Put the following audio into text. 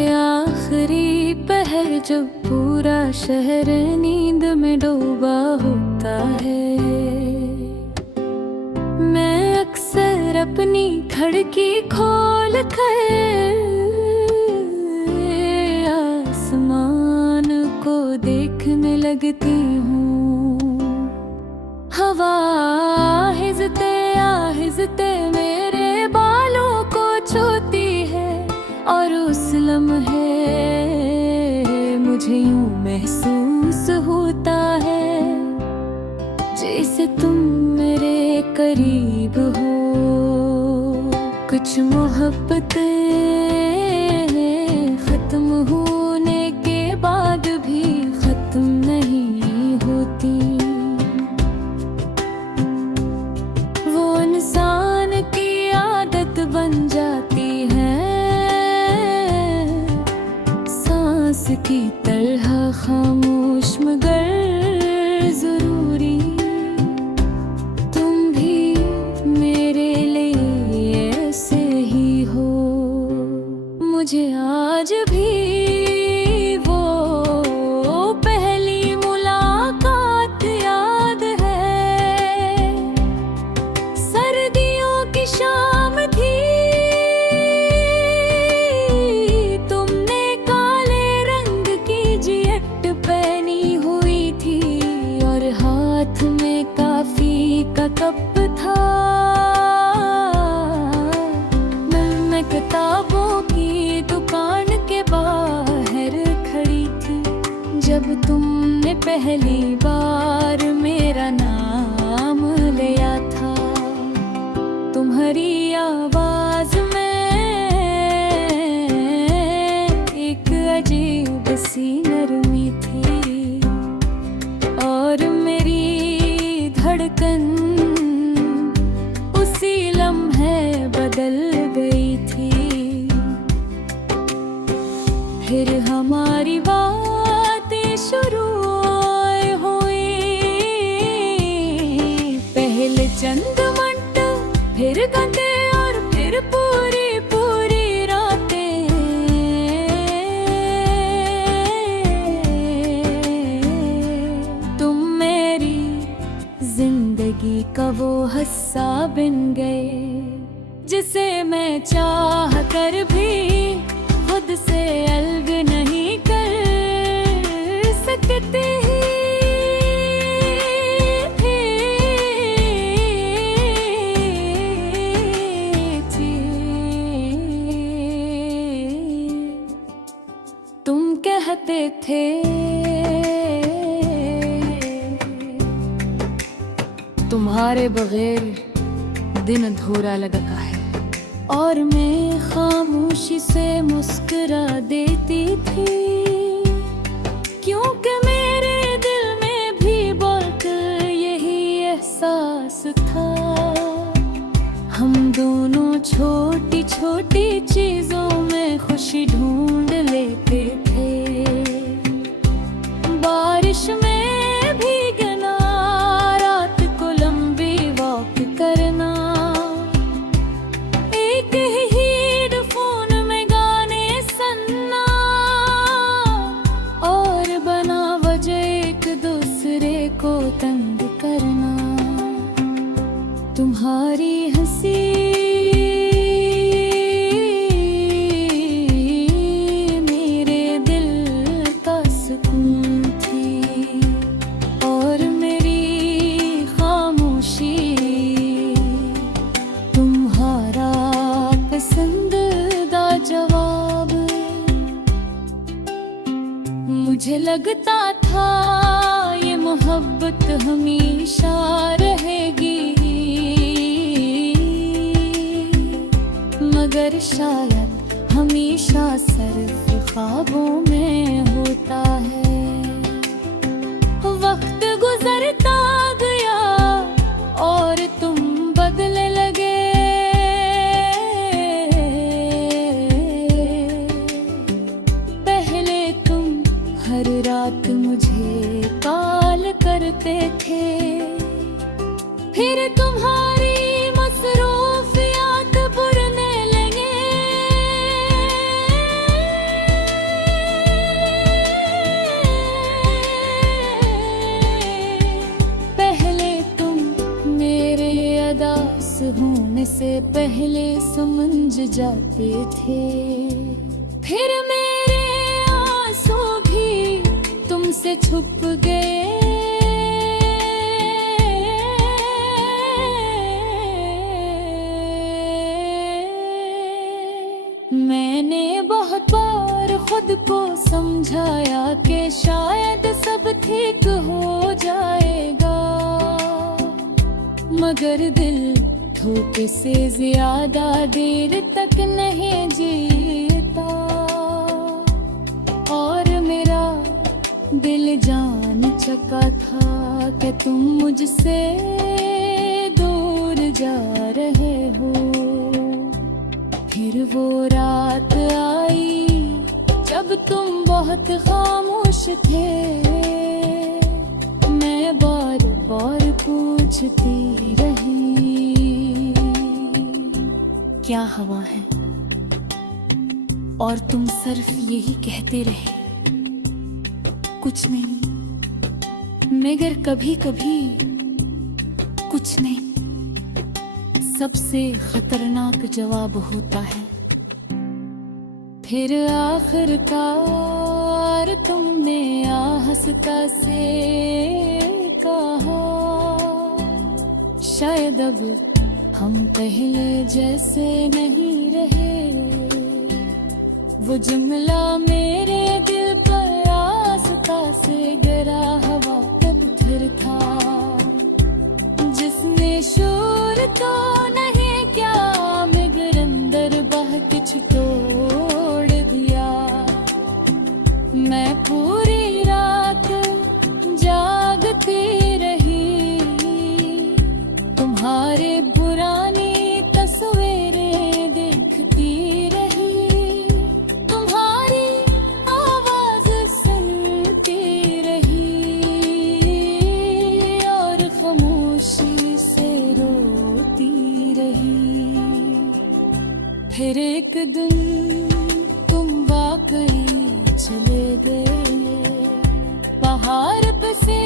के आखिरी पहर जब पूरा शहर नींद में डूबा होता है, मैं अक्सर अपनी खिड़की खोल कर आसमान को देखने लगती हूँ। हवा आहिस्ते आहिस्ते मेरे बालों को छूती है और उस लम्हे मुझे यूं महसूस होता है जैसे तुम मेरे करीब हो। कुछ मोहब्बतें खत्म होने के बाद भी खत्म नहीं होती। वो इंसान की आदत बन जाती है, सांस की तरह खामोश मगर जरूरी। तुम भी मेरे लिए ऐसे ही हो। मुझे आज भी वो पहली मुलाकात याद है। सर्दियों की शाम थी, तुमने काले रंग की जैकेट पहनी हुई थी और हाथ में कॉफी का कप था। मैं किताबों की दुकान के बाहर खड़ी थी जब तुमने पहली बार मेरा नाम लिया था। तुम्हारी आवाज में एक अजीब सी नरमी थी और मेरी धड़कन उसी लम्हे बदल गई थी। फिर हमारी बातें शुरू हुई, पहले चंद मिनट, फिर घंटे और फिर पूरी पूरी रातें। तुम मेरी जिंदगी का वो हिस्सा बन गए जिसे मैं चाह कर भी खुद से अलग नहीं कर सकते। तुम कहते थे तुम्हारे बगैर दिन अधूरा लगता है और मैं खामोशी से मुस्कुरा देती थी क्योंकि मेरे दिल में भी बहुत यही एहसास था। हम दोनों छोटी छोटी चीजों में खुशी ढूंढ लेते थे। बारिश में भीगना, रात को लंबी वॉक करना, एक ही हेडफोन में गाने सुनना और बना वजह एक दूसरे को तंग करना। तुम्हारी हंसी मेरे दिल का सुकून थी और मेरी खामोशी तुम्हारा पसंदीदा जवाब। मुझे लगता था ये मोहब्बत हमेशा रहेगी, मगर शायद हमेशा सिर्फ ख्वाबों में होता है। वक्त गुजरता गया और तुम बदलने लगे। पहले तुम हर रात मुझे कॉल करते थे, फिर तुम्हारी मसरूफियात भुरने लगे। जाते थे। फिर मेरे आंसू भी तुमसे छुप गए। मैंने बहुत बार खुद को समझाया कि शायद सब ठीक हो जाएगा, मगर दिल धोखे से ज्यादा देर तक नहीं जीता। और मेरा दिल जान चुका था कि तुम मुझसे दूर जा रहे हो। फिर वो रात आई जब तुम बहुत खामोश थे। मैं बार बार पूछती रही, क्या हवा है? और तुम सिर्फ यही कहते रहे, कुछ नहीं। मगर कभी कभी कुछ नहीं सबसे खतरनाक जवाब होता है। फिर आखिरकार तुमने आहिस्ता से कहा, शायद अब हम पहले जैसे नहीं रहे। वो जुमला मेरे दिल पर आहिस्ता से गिरा हवा तक फिर था, जिसने शोर तो नहीं क्या मगर अंदर बह कुछ तोड़ दिया। मैं पूरी रात जागती रही, तुम्हारे पुरानी तस्वीरें देखती रही, तुम्हारी आवाज सुनती रही और खामोशी से रोती रही। फिर एक दिन तुम वाकई चले गए, पहाड़ पे से